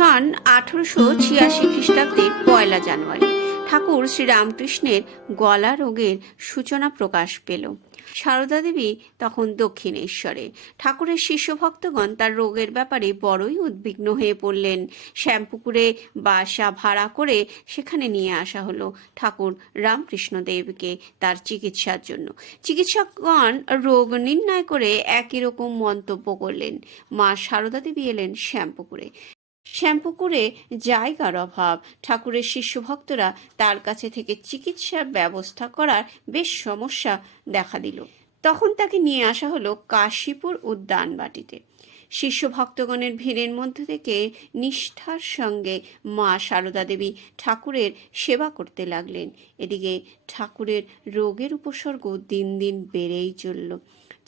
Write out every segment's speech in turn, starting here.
সন 1886 খ্রিস্টাব্দের 1 জানুয়ারি ঠাকুর শ্রীরামকৃষ্ণের গলা রোগের সূচনা প্রকাশ পেল। সারদা দেবী তখন দক্ষিণেশ্বরে। ঠাকুরের শিষ্য ভক্তগণ তার রোগের ব্যাপারে বড়ই উদ্বিগ্ন হয়ে পড়লেন। শ্যামপুকুরে বাসা ভাড়া করে সেখানে নিয়ে আসা হলো ঠাকুর রামকৃষ্ণদেবকে তার চিকিৎসার জন্য। চিকিৎসকগণ রোগ নির্ণয় করে একই রকম মন্তব্য করলেন। মা সারদা দেবী এলেন শ্যামপুকুরে। শ্যামপুকুরে জায়গার অভাব। ঠাকুরের শিষ্য ভক্তরা তার কাছে থেকে চিকিৎসার ব্যবস্থা করার বেশ সমস্যা দেখা দিল। তখন তাকে নিয়ে আসা হলো কাশীপুর উদ্যানবাটিতে। শিষ্য ভক্তগণের ভিড়ের মধ্যে থেকে নিষ্ঠার সঙ্গে মা সারদা দেবী ঠাকুরের সেবা করতে লাগলেন। এদিকে ঠাকুরের রোগের উপসর্গ দিন দিন বেড়েই চলল।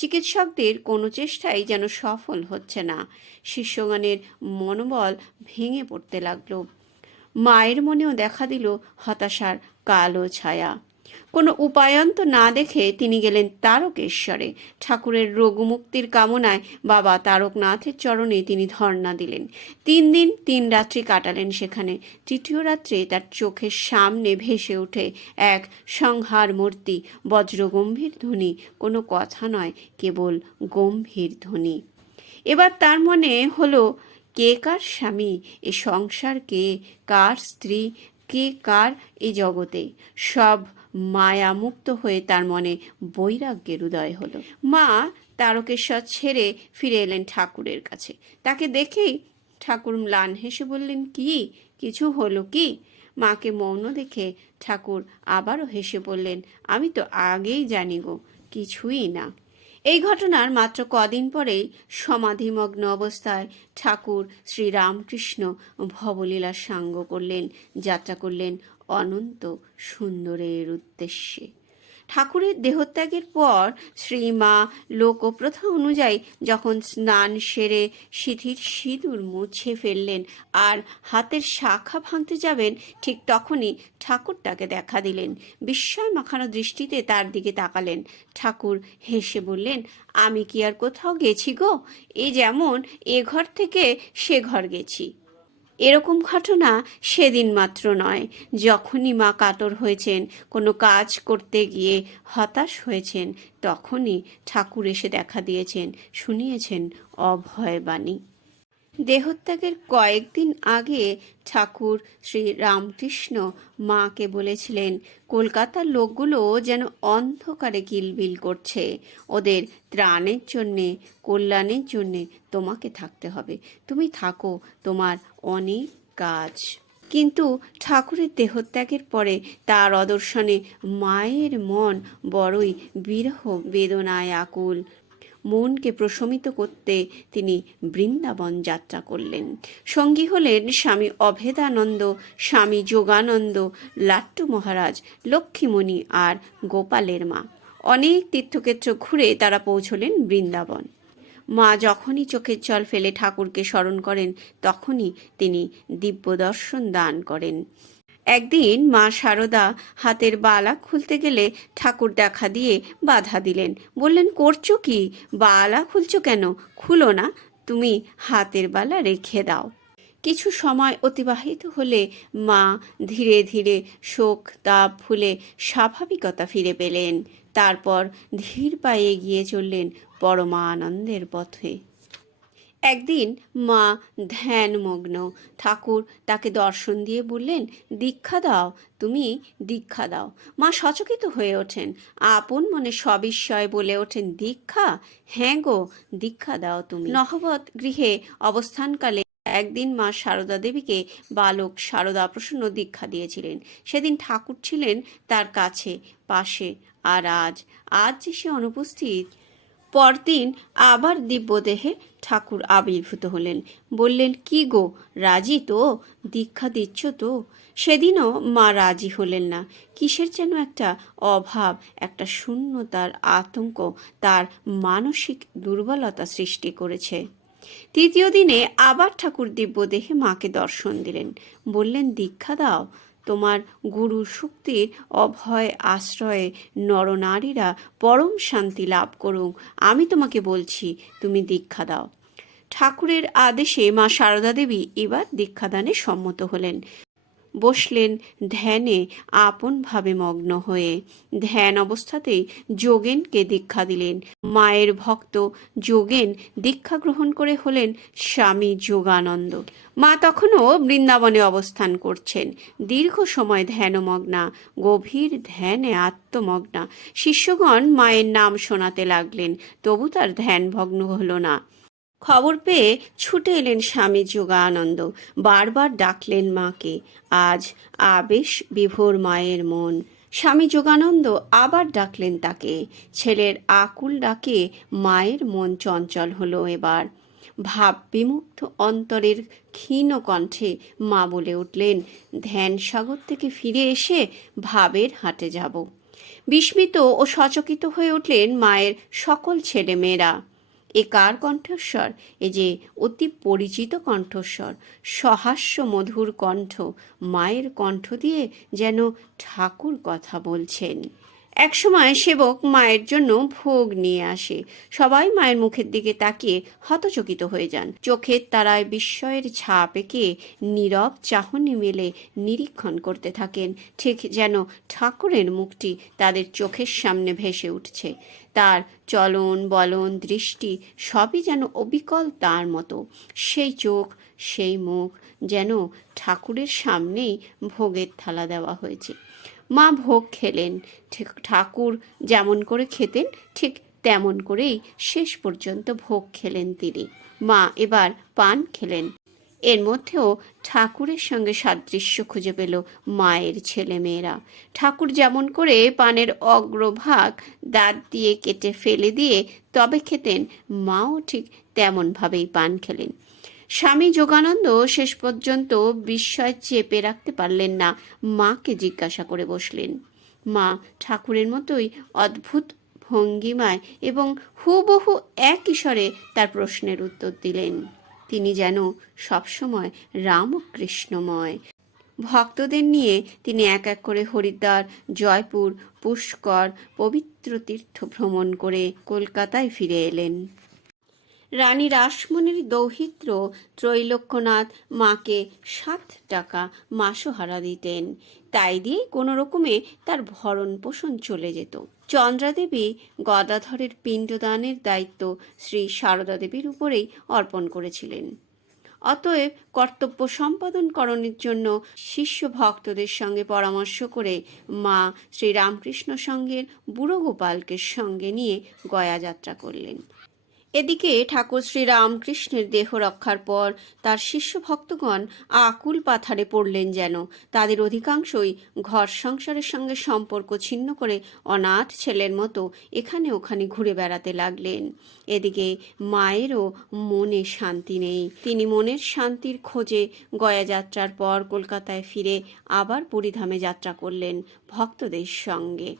চিকিৎসকদের কোনো চেষ্টাই যেন সফল হচ্ছে না। শিষ্যগণের মনোবল ভেঙে পড়তে লাগলো। মায়ের মনেও দেখা দিল হতাশার কালো ছায়া। কোনো উপায়ন্ত না দেখে তিনি গেলেন তারকেশ্বরে। ঠাকুরের রোগমুক্তির কামনায় বাবা তারকনাথের চরণে তিনি ধর্ণা দিলেন। 3 দিন 3 রাত্রি কাটালেন সেখানে। তৃতীয় রাত্রে তার চোখের সামনে ভেসে ওঠে এক সংহার মূর্তি। বজ্রগম্ভীর ধ্বনি, কোনো কথা নয়, কেবল গম্ভীর ধ্বনি। এবার তার মনে হলো, কে কার স্বামী, এ সংসার কে কার স্ত্রী, কে কার এ জগতে। সব মায়া মুক্ত হয়ে তার মনে বৈরাগ্যের উদয় হলো। মা তারকেশ্বর ছেড়ে ফিরে এলেন ঠাকুরের কাছে। তাকে দেখেই ঠাকুর ম্লান হেসে বললেন, কি কিছু হলো কি? মাকে মৌন দেখে ঠাকুর আবারও হেসে বললেন, আমি তো আগেই জানি গো, কিছুই না। এই ঘটনার মাত্র কদিন পরেই সমাধিমগ্ন অবস্থায় ঠাকুর শ্রীরামকৃষ্ণ ভবলীলা সাঙ্গ করলেন, যাত্রা করলেন অনন্ত সুন্দরের উদ্দেশ্যে। ঠাকুরের দেহত্যাগের পর শ্রীমা লোকপ্রথা অনুযায়ী যখন স্নান সেরে সিঁথির সিঁদুর মুছে ফেললেন আর হাতের শাখা ভাঙতে যাবেন, ঠিক তখনই ঠাকুর তাকে দেখা দিলেন। বিস্ময় মাখানো দৃষ্টিতে তার দিকে তাকালেন। ঠাকুর হেসে বললেন, আমি কি আর কোথাও গেছি গো? এই যেমন এ ঘর থেকে সে ঘর গেছি। এরকম ঘটনা সেদিন মাত্র নয়। যখনই মা কাতর হয়েছেন, কোনো কাজ করতে গিয়ে হতাশ হয়েছেন, তখনই ঠাকুর এসে দেখা দিয়েছেন, শুনিয়েছেন অভয় বাণী। দেহত্যাগের কয়েকদিন আগে ঠাকুর শ্রী রামকৃষ্ণ মাকে বলেছিলেন, কলকাতার লোকগুলো যেন অন্ধকারে কিলবিল করছে, ওদের ত্রাণের জন্যে, কল্যাণের জন্যে তোমাকে থাকতে হবে। তুমি থাকো, তোমার অনেক কাজ। কিন্তু ঠাকুরের দেহত্যাগের পরে তার অদর্শনে মায়ের মন বড়ই বিরহ বেদনায় আকুল। মনকে প্রশমিত করতে তিনি বৃন্দাবন যাত্রা করলেন। সঙ্গী হলেন স্বামী অভেদানন্দ, স্বামী যোগানন্দ, লাট্টু মহারাজ, লক্ষ্মীমণি আর গোপালের মা। অনেক তীর্থক্ষেত্র ঘুরে তারা পৌঁছলেন বৃন্দাবন। মা যখনই চোখের জল ফেলে ঠাকুরকে স্মরণ করেন, তখনই তিনি দিব্য দর্শন দান করেন। একদিন মা সারদা হাতের বালা খুলতে গেলে ঠাকুর দেখা দিয়ে বাধা দিলেন। বললেন, করছো কি? বালা খুলছো কেন? খুলো না, তুমি হাতের বালা রেখে দাও। কিছু সময় অতিবাহিত হলে মা ধীরে ধীরে শোক তাপ ভুলে স্বাভাবিকতা ফিরে পেলেন। তারপর ধীর পায়ে এগিয়ে চললেন পরমানন্দের পথে। একদিন মা ধ্যানমগ্ন। ঠাকুর তাকে দর্শন দিয়ে বললেন, দীক্ষা দাও, তুমি দীক্ষা দাও। মা সচকিত হয়ে ওঠেন, আপন মনে সবিস্ময়ে বলে ওঠেন, দীক্ষা? হ্যাঁ গো, দীক্ষা দাও তুমি। নহবত গৃহে অবস্থানকালে একদিন মা সারদা দেবীকে বালক সারদা প্রসন্ন দীক্ষা দিয়েছিলেন। সেদিন ঠাকুর ছিলেন তার কাছে, পাশে। আর আজ যে সে অনুপস্থিত। পরদিন আবার দিব্যদেহে ঠাকুর আবির্ভূত হলেন। বললেন, কি গো, রাজি তো? দীক্ষা দিচ্ছ তো? সেদিনও মা রাজি হলেন না। কিসের যেন একটা অভাব, একটা শূন্যতার আতঙ্ক তার মানসিক দুর্বলতা সৃষ্টি করেছে। তৃতীয় দিনে আবার ঠাকুর দিব্যদেহে মাকে দর্শন দিলেন। বললেন, দীক্ষা দাও। তোমার গুরু শক্তির অভয় আশ্রয়ে নরনারীরা পরম শান্তি লাভ করুক, আমি তোমাকে বলছি, তুমি দীক্ষা দাও। ঠাকুরের আদেশে মা সারদা দেবী এবার দীক্ষাদানে সম্মত হলেন। বসলেন ধ্যানে আপনভাবে মগ্ন হয়ে। ধ্যান অবস্থাতেই যোগেনকে দীক্ষা দিলেন। মায়ের ভক্ত যোগেন দীক্ষা গ্রহণ করে হলেন স্বামী যোগানন্দ। মা তখনও বৃন্দাবনে অবস্থান করছেন। দীর্ঘ সময় ধ্যানমগ্না, গভীর ধ্যানে আত্মমগ্না। শিষ্যগণ মায়ের নাম শোনাতে লাগলেন, তবু তার ধ্যান ভগ্ন হল না। খবর পেয়ে ছুটে এলেন স্বামী যোগানন্দ। বারবার ডাকলেন মাকে। আজ আবেশ বিভোর মায়ের মন। স্বামী যোগানন্দ আবার ডাকলেন তাকে। ছেলের আকুল ডাকে মায়ের মন চঞ্চল হলো এবার। ভাব বিমুগ্ধ অন্তরের ক্ষীণ কণ্ঠে মা বলে উঠলেন, ধ্যান সাগর থেকে ফিরে এসে ভাবের হাটে যাব। বিস্মিত ও সচকিত হয়ে উঠলেন মায়ের সকল ছেলে মেয়েরা। এ কার কণ্ঠস্বর? এ যে অতি পরিচিত কণ্ঠস্বর, সহাস্য মধুর কণ্ঠ। মায়ের কণ্ঠ দিয়ে যেন ঠাকুর কথা বলছেন। একসময় সেবক মায়ের জন্য ভোগ নিয়ে আসে। সবাই মায়ের মুখের দিকে তাকিয়ে হতচকিত হয়ে যান। চোখের তারায় বিস্ময়ের ছাপ এঁকে নীরব চাহনি মেলে নিরীক্ষণ করতে থাকেন, ঠিক যেন ঠাকুরের মুখটি তাদের চোখের সামনে ভেসে উঠছে। তার চলন বলন দৃষ্টি সবই যেন অবিকল তার মতো। সেই চোখ, সেই মুখ, যেন ঠাকুরের সামনেই ভোগের থালা দেওয়া হয়েছে। মা ভোগ খেলেন। ঠাকুর যেমন করে খেতেন ঠিক তেমন করেই শেষ পর্যন্ত ভোগ খেলেন তিনি। মা এবার পান খেলেন। এর মধ্যেও ঠাকুরের সঙ্গে সাদৃশ্য খুঁজে পেল মায়ের ছেলে মেয়েরা। ঠাকুর যেমন করে পানের অগ্রভাগ দাঁত দিয়ে কেটে ফেলে দিয়ে তবে খেতেন, মাও ঠিক তেমনভাবেই পান খেলেন। স্বামী যোগানন্দ শেষ পর্যন্ত বিস্ময় চেপে রাখতে পারলেন না। মাকে জিজ্ঞাসা করে বসলেন। মা ঠাকুরের মতোই অদ্ভুত ভঙ্গিমায় এবং হুবহু একই স্বরে তার প্রশ্নের উত্তর দিলেন। তিনি যেন সবসময় রামকৃষ্ণময়। ভক্তদের নিয়ে তিনি এক এক করে হরিদ্বার, জয়পুর, পুষ্কর, পবিত্র তীর্থ ভ্রমণ করে কলকাতায় ফিরে এলেন। রানী রাসমণির দৌহিত্র ত্রৈলোক্যনাথ মাকে 7 টাকা মাসোহারা দিতেন। তাই দিয়েই কোনো রকমে তার ভরণ পোষণ চলে যেত। চন্দ্রাদেবী গদাধরের পিণ্ডদানের দায়িত্ব শ্রী সারদা দেবীর উপরেই অর্পণ করেছিলেন। অতএব কর্তব্য সম্পাদনকরণের জন্য শিষ্য ভক্তদের সঙ্গে পরামর্শ করে মা শ্রী রামকৃষ্ণ সঙ্গের বুড়ো গোপালকে সঙ্গে নিয়ে গয়া যাত্রা করলেন। এদিকে ঠাকুর শ্রী রামকৃষ্ণের দেহ রক্ষার পর তার শিষ্য ভক্তগণ আকুল পাথারে পড়লেন যেন। তাদের অধিকাংশই ঘর সংসারের সঙ্গে সম্পর্ক ছিন্ন করে অনাথ ছেলের মতো এখানে ওখানে ঘুরে বেড়াতে লাগলেন। এদিকে মায়েরও মনে শান্তি নেই। তিনি মনের শান্তির খোঁজে গয়া যাত্রার পর কলকাতায় ফিরে আবার পুরীধামে যাত্রা করলেন ভক্তদের সঙ্গে।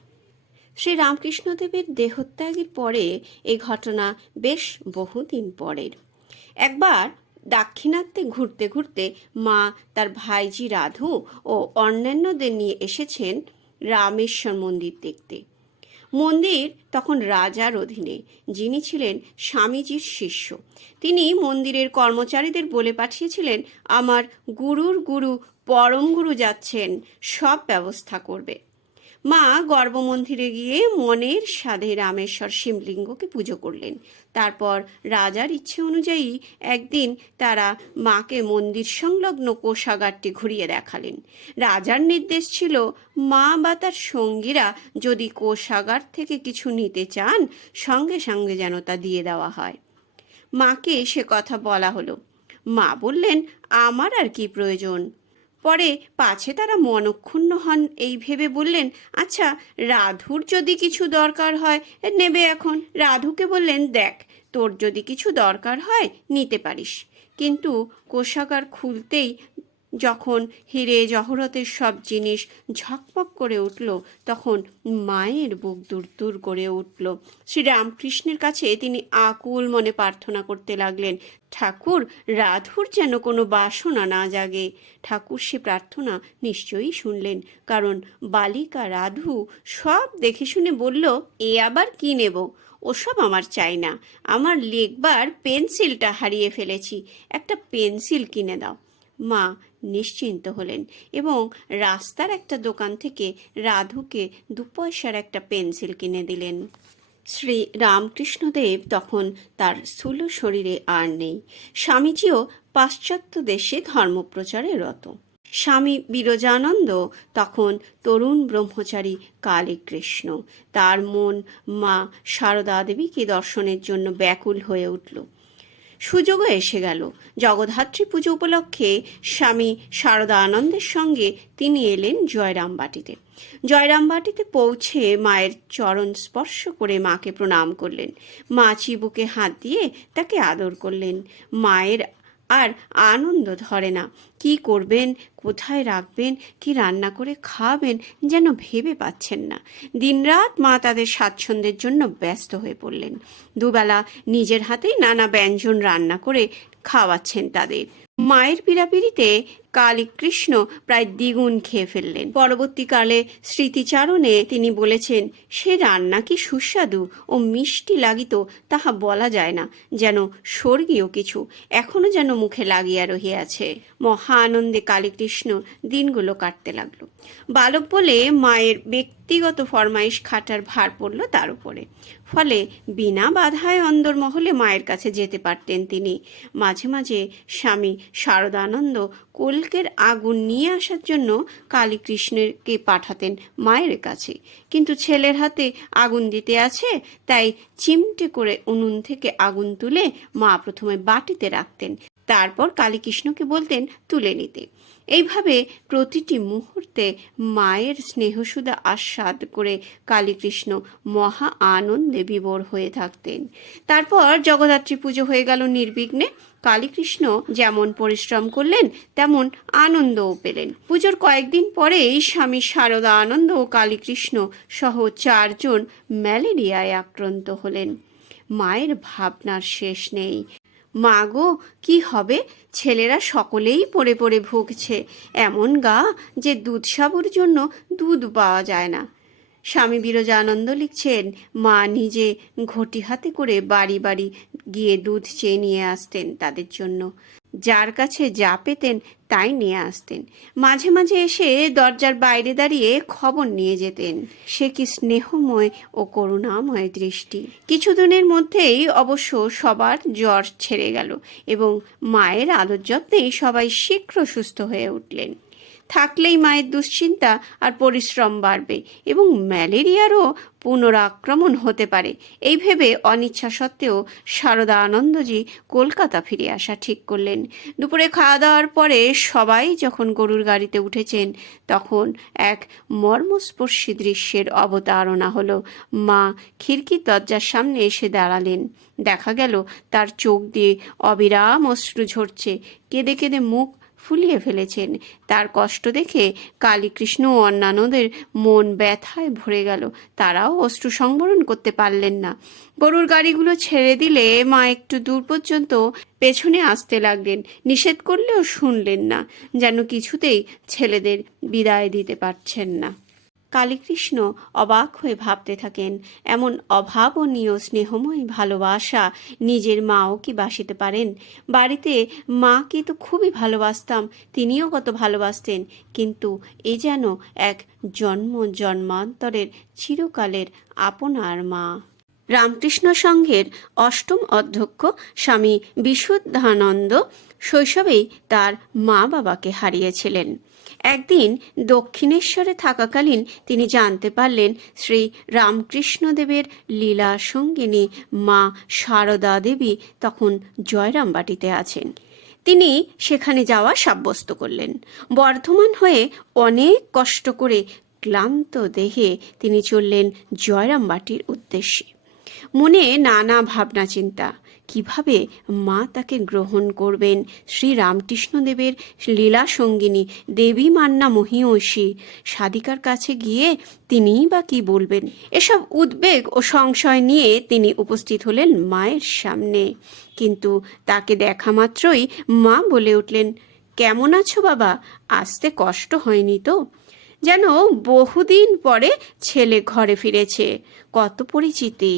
শ্রী রামকৃষ্ণদেবের দেহত্যাগের পরে এই ঘটনা বেশ বহুদিন পরের। একবার দাক্ষিণাত্যে ঘুরতে ঘুরতে মা তার ভাইজি রাধু ও অন্যান্যদের নিয়ে এসেছেন রামেশ্বর মন্দির দেখতে। মন্দির তখন রাজার অধীনে, যিনি ছিলেন স্বামীজির শিষ্য। তিনি মন্দিরের কর্মচারীদের বলে পাঠিয়েছিলেন, আমার গুরুর গুরু পরম গুরু যাচ্ছেন, সব ব্যবস্থা করবে। মা গর্ভমন্দিরে গিয়ে মনের সাধে রামেশ্বর শিবলিঙ্গকে পুজো করলেন। তারপর রাজার ইচ্ছে অনুযায়ী একদিন তারা মাকে মন্দির সংলগ্ন কোষাগারটি ঘুরিয়ে দেখালেন। রাজার নির্দেশ ছিল, মা বা তার সঙ্গীরা যদি কোষাগার থেকে কিছু নিতে চান সঙ্গে সঙ্গে যেন তা দিয়ে দেওয়া হয়। মাকে সে কথা বলা হলো। মা বললেন, আমার আর কি প্রয়োজন। পরে পাছে তারা মনক্ষুণ্ণ হন এই ভেবে বললেন, আচ্ছা রাধুর যদি কিছু দরকার হয় নেবে এখন। রাধুকে বললেন, দেখ তোর যদি কিছু দরকার হয় নিতে পারিস, কিন্তু কোষাগার খুলতেই যখন হিরে জহরতের সব জিনিস ঝকমক করে উঠল, তখন মায়ের বুক দূর দূর করে উঠল। শ্রীরামকৃষ্ণের কাছে তিনি আকুল মনে প্রার্থনা করতে লাগলেন, ঠাকুর, রাধুর যেন কোনো বাসনা না জাগে। ঠাকুর সে প্রার্থনা নিশ্চয়ই শুনলেন, কারণ বালিকা রাধু সব দেখে শুনে বলল, এ আবার কি নেব, ওসব আমার চাই না, আমার লিখবার পেন্সিলটা হারিয়ে ফেলেছি, একটা পেন্সিল কিনে দাও। মা নিশ্চিন্ত হলেন এবং রাস্তার একটা দোকান থেকে রাধুকে 2 পয়সার একটা পেন্সিল কিনে দিলেন। শ্রী রামকৃষ্ণদেব তখন তার স্থূল শরীরে আর নেই। স্বামীজিও পাশ্চাত্য দেশে ধর্মপ্রচারে রত। স্বামী বিরজানন্দ তখন তরুণ ব্রহ্মচারী কালীকৃষ্ণ। তার মন মা সারদা দেবীকে দর্শনের জন্য ব্যাকুল হয়ে উঠল। সুযোগও এসে গেল। জগদ্ধাত্রী পুজো উপলক্ষে স্বামী শারদানন্দের সঙ্গে তিনি এলেন জয়রামবাটিতে। জয়রামবাটিতে পৌঁছে মায়ের চরণ স্পর্শ করে মাকে প্রণাম করলেন। মা চিবুকে হাত দিয়ে তাকে আদর করলেন। মায়ের আর আনন্দ ধরে না। কি করবেন, কোথায় রাখবেন, কি রান্না করে খাওয়াবেন যেন ভেবে পাচ্ছেন না। দিনরাত মা তাদের স্বাচ্ছন্দ্যের জন্য ব্যস্ত হয়ে পড়লেন। দুবেলা নিজের হাতেই নানা ব্যঞ্জন রান্না করে খাওয়াচ্ছেন তাদের। মায়ের পীড়াপিড়িতে কালীকৃষ্ণ প্রায় দ্বিগুণ খেয়ে ফেললেন। পরবর্তীকালে স্মৃতিচারণে তিনি বলেছেন, সে রান্না কি সুস্বাদু ও মিষ্টি লাগিত তাহা বলা যায় না, যেন স্বর্গীয় কিছু এখনো যেন মুখে লাগিয়া রহিয়াছে। মহা আনন্দে কালীকৃষ্ণ দিনগুলো কাটতে লাগলো। বালক বলে মায়ের ব্যক্তিগত ফরমাইশ খাটার ভার পড়ল তার উপরে। ফলে বিনা বাধায় অন্দরমহলে মায়ের কাছে যেতে পারতেন তিনি। মাঝে মাঝে স্বামী শারদানন্দ কলকের আগুন নিয়ে আসার জন্য কালীকৃষ্ণকে পাঠাতেন মায়ের কাছে, কিন্তু ছেলের হাতে আগুন দিতে আছে, তাই চিমটে করে উনুন থেকে আগুন তুলে মা প্রথমে বাটিতে রাখতেন, তারপর কালীকৃষ্ণকে বলতেন তুলে নিতে। এইভাবে প্রতিটি মুহূর্তে মায়ের স্নেহসুধা আস্বাদ করে কালীকৃষ্ণ মহা আনন্দে বিভোর হয়ে থাকতেন। তারপর জগদ্ধাত্রী পুজো হয়ে গেল নির্বিঘ্নে। কালীকৃষ্ণ যেমন পরিশ্রম করলেন তেমন আনন্দও পেলেন। পুজোর কয়েকদিন পরেই স্বামী শারদা আনন্দ ও কালীকৃষ্ণ সহ 4 জন ম্যালেরিয়ায় আক্রান্ত হলেন। মায়ের ভাবনার শেষ নেই। মা গো, কি হবে, ছেলেরা সকলেই পড়ে পড়ে ভুগছে, এমন গা যে দুধ সাবুর জন্য দুধ পাওয়া যায় না। স্বামী বিরজানন্দ লিখছেন, মা নিজে ঘটি হাতে করে বাড়ি বাড়ি গিয়ে দুধ চেয়ে নিয়ে আসতেন তাদের জন্য। যার কাছে যা পেতেন তাই নিয়ে আসতেন। মাঝে মাঝে এসে দরজার বাইরে দাঁড়িয়ে খবর নিয়ে যেতেন। সে কি স্নেহময় ও করুণাময় দৃষ্টি। কিছুদিনের মধ্যেই অবশ্য সবার জ্বর ছেড়ে গেল এবং মায়ের আদর যত্নেই সবাই শীঘ্র সুস্থ হয়ে উঠলেন। থাকলেই মায়ের দুশ্চিন্তা আর পরিশ্রম বাড়বে এবং ম্যালেরিয়ারও পুনরাক্রমণ হতে পারে, এই ভেবে অনিচ্ছা সত্ত্বেও শারদা আনন্দজি কলকাতা ফিরে আসা ঠিক করলেন। দুপুরে খাওয়া দাওয়ার পরে সবাই যখন গরুর গাড়িতে উঠেছেন, তখন এক মর্মস্পর্শী দৃশ্যের অবতারণা হলো। মা খিড়কির দরজার সামনে এসে দাঁড়ালেন। দেখা গেল তার চোখ দিয়ে অবিরাম অশ্রু ঝরছে। কেঁদে কেঁদে মুখ ফুলিয়ে ফেলেছেন। তার কষ্ট দেখে কালীকৃষ্ণ ও অন্যান্যদের মন ব্যথায় ভরে গেল। তারাও অশ্রু সংবরণ করতে পারলেন না। গরুর গাড়িগুলো ছেড়ে দিলে মা একটু দূর পর্যন্ত পেছনে আসতে লাগলেন। নিষেধ করলেও শুনলেন না, যেন কিছুতেই ছেলেদের বিদায় দিতে পারছেন না। কালীকৃষ্ণ অবাক হয়ে ভাবতে থাকেন, এমন অভাবনীয় স্নেহময় ভালোবাসা নিজের মাও কি বাসিতে পারেন? বাড়িতে মাকে তো খুবই ভালোবাসতাম, তিনিও কত ভালোবাসতেন, কিন্তু এ যেন এক জন্ম জন্মান্তরের চিরকালের আপনার মা। রামকৃষ্ণ সংঘের 8ম অধ্যক্ষ স্বামী বিশুদ্ধানন্দ শৈশবেই তার মা বাবাকে হারিয়েছিলেন। একদিন দক্ষিণেশ্বরে থাকাকালীন তিনি জানতে পারলেন শ্রী রামকৃষ্ণদেবের লীলা সঙ্গিনী মা সারদা দেবী তখন জয়রামবাটিতে আছেন। তিনি সেখানে যাওয়া সাব্যস্ত করলেন। বর্ধমান হয়ে অনেক কষ্ট করে ক্লান্ত দেহে তিনি চললেন জয়রামবাটির উদ্দেশ্যে। মনে নানা ভাবনা চিন্তা, কিভাবে মা তাকে গ্রহণ করবেন। শ্রীরামকৃষ্ণদেবের লীলা সঙ্গিনী দেবী মান্না মহিষী সাধিকার কাছে গিয়ে তিনিই বা কি বলবেন। এসব উদ্বেগ ও সংশয় নিয়ে তিনি উপস্থিত হলেন মায়ের সামনে। কিন্তু তাকে দেখা মাত্রই মা বলে উঠলেন, কেমন আছো বাবা? আসতে কষ্ট হয়নি তো? যেন বহুদিন পরে ছেলে ঘরে ফিরেছে। কত পরিচিতি।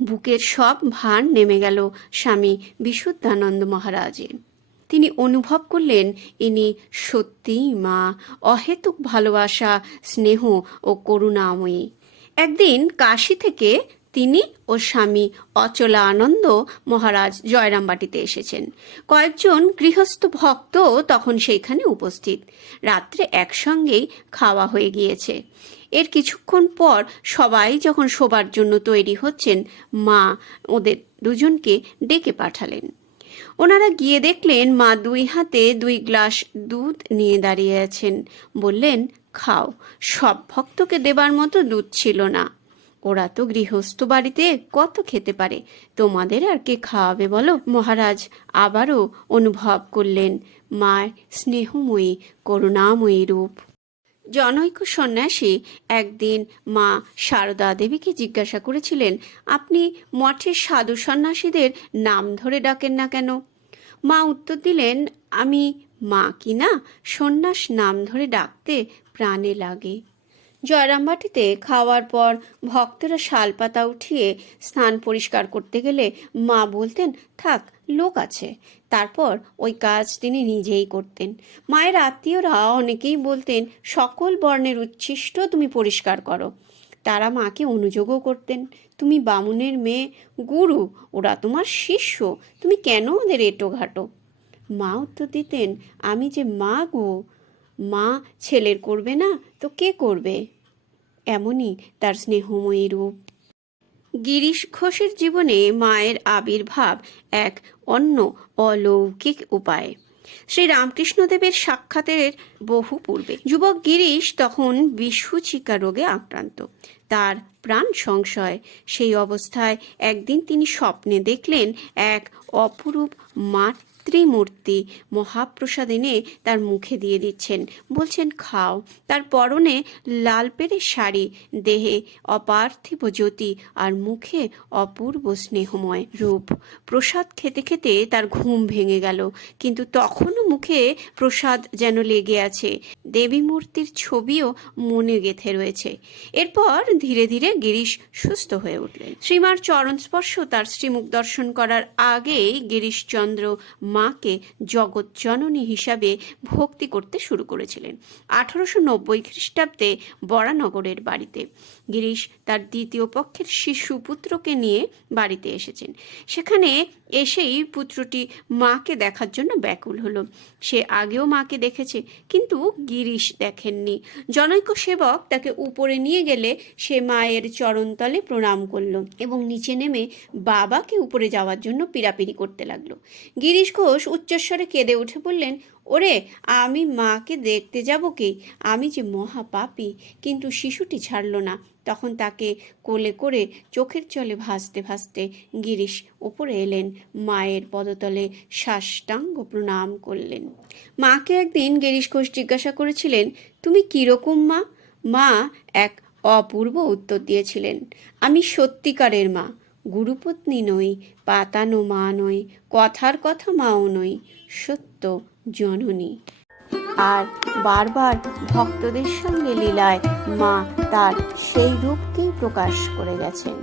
বুকের সব ভার নেমে গেল স্বামী বিশুদ্ধানন্দ মহারাজের। তিনি অনুভব করলেন ইনি সত্যিই মা, অহেতুক ভালোবাসা, স্নেহ ও করুণাময়ী। একদিন কাশী থেকে তিনি ও স্বামী অচলানন্দ মহারাজ জয়রামবাটিতে এসেছেন। কয়েকজন গৃহস্থ ভক্ত তখন সেইখানে উপস্থিত। রাত্রে একসঙ্গেই খাওয়া হয়ে গিয়েছে। এর কিছুক্ষণ পর সবাই যখন শোবার জন্য তৈরি হচ্ছেন, মা ওদের দুজনকে ডেকে পাঠালেন। ওনারা গিয়ে দেখলেন মা 2 হাতে 2 গ্লাস দুধ নিয়ে দাঁড়িয়ে আছেন। বললেন, খাও। সব ভক্তকে দেবার মতো দুধ ছিল না। ওরা তো গৃহস্থ বাড়িতে কত খেতে পারে, তোমাদের আর কে খাওয়াবে বলো? মহারাজ আবারও অনুভব করলেন মার স্নেহময়ী করুণাময়ী রূপ। জনৈক সন্ন্যাসী একদিন মা সারদা দেবীকে জিজ্ঞাসা করেছিলেন, আপনি মঠের সাধু সন্ন্যাসীদের নাম ধরে ডাকেন না কেন? মা উত্তর দিলেন, আমি মা কিনা, সন্ন্যাস নাম ধরে ডাকতে প্রাণে লাগে। জয়রামবাটিতে খাওয়ার পর ভক্তরা শালপাতা উঠিয়ে স্নান পরিষ্কার করতে গেলে মা বলতেন, থাক, লোক আছে। তারপর ওই কাজ তিনি নিজেই করতেন। মায়ের আত্মীয়রা অনেকেই বলতেন, সকল বর্ণের উচ্ছিষ্ট তুমি পরিষ্কার করো। তারা মাকে অনুযোগও করতেন, তুমি বামুনের মেয়ে, গুরু, ওরা তোমার শিষ্য, তুমি কেন ওদের এঁটো ঘাটো? মা উত্তর দিতেন, আমি যে মা গো, মা ছেলের করবে না তো কে করবে? এমনই তার স্নেহময়ী রূপ। গিরিশ ঘোষের জীবনে মায়ের আবির্ভাব এক অন্য অলৌকিক উপায়ে। শ্রী রামকৃষ্ণদেবের সাক্ষাতের বহু পূর্বে যুবক গিরিশ তখন বিসূচিকা রোগে আক্রান্ত। তার প্রাণ সংশয়। সেই অবস্থায় একদিন তিনি স্বপ্নে দেখলেন এক অপরূপ মাতৃমূর্তি মহাপ্রসাদ এনে তার মুখে দিয়ে দিচ্ছেন, বলছেন খাও। তার পরনে লাল পেরে শাড়ি, দেহে অপার্থিব জ্যোতি আর মুখে অপূর্ব স্নেহময় রূপ। প্রসাদ খেতে খেতে তার ঘুম ভেঙে গেল, কিন্তু তখনও মুখে প্রসাদ যেন লেগে আছে। দেবী মূর্তির ছবিও মনে গেঁথে রয়েছে। এরপর ধীরে ধীরে গিরিশ সুস্থ হয়ে উঠলেন। শ্রীমার চরণ স্পর্শ তার শ্রীমুখ দর্শন করার আগেই গিরিশচন্দ্র মাকে জগৎ জননী হিসাবে ভক্তি করতে শুরু করেছিলেন। 1890 খ্রিস্টাব্দে বরানগরের বাড়িতে গিরিশ তার দ্বিতীয় পক্ষের শিশু পুত্রকে নিয়ে বাড়িতে এসেছেন। সেখানে এসেই পুত্রটি মাকে দেখার জন্য ব্যাকুল হলো। সে আগেও মাকে দেখেছে, কিন্তু গিরিশ দেখেননি। জনৈক সেবক তাকে উপরে নিয়ে গেলে সে মায়ের চরণতলে প্রণাম করল এবং নিচে নেমে বাবাকে উপরে যাওয়ার জন্য পীড়াপিড়ি করতে লাগলো। গিরিশ ঘোষ উচ্চস্বরে কেঁদে উঠে বললেন, ওরে, আমি মাকে দেখতে যাব কি? আমি যে মহাপাপী। কিন্তু শিশুটি ছাড়ল না। তখন তাকে কোলে করে চোখের জলে ভাসতে ভাসতে গিরিশ উপরে এলেন, মায়ের পদতলে সাষ্টাঙ্গ প্রণাম করলেন। মাকে একদিন গিরিশ ঘোষ জিজ্ঞাসা করেছিলেন, তুমি কিরকম মা? মা এক অপূর্ব উত্তর দিয়েছিলেন, আমি সত্যিকারের মা, গুরুপত্নী নই, পাতানো মা নই, কথার কথা মাও নই, সত্য জননী। আর বারবার ভক্তদের সঙ্গে লীলায় মা তার সেই রূপকেই প্রকাশ করে গেছেন।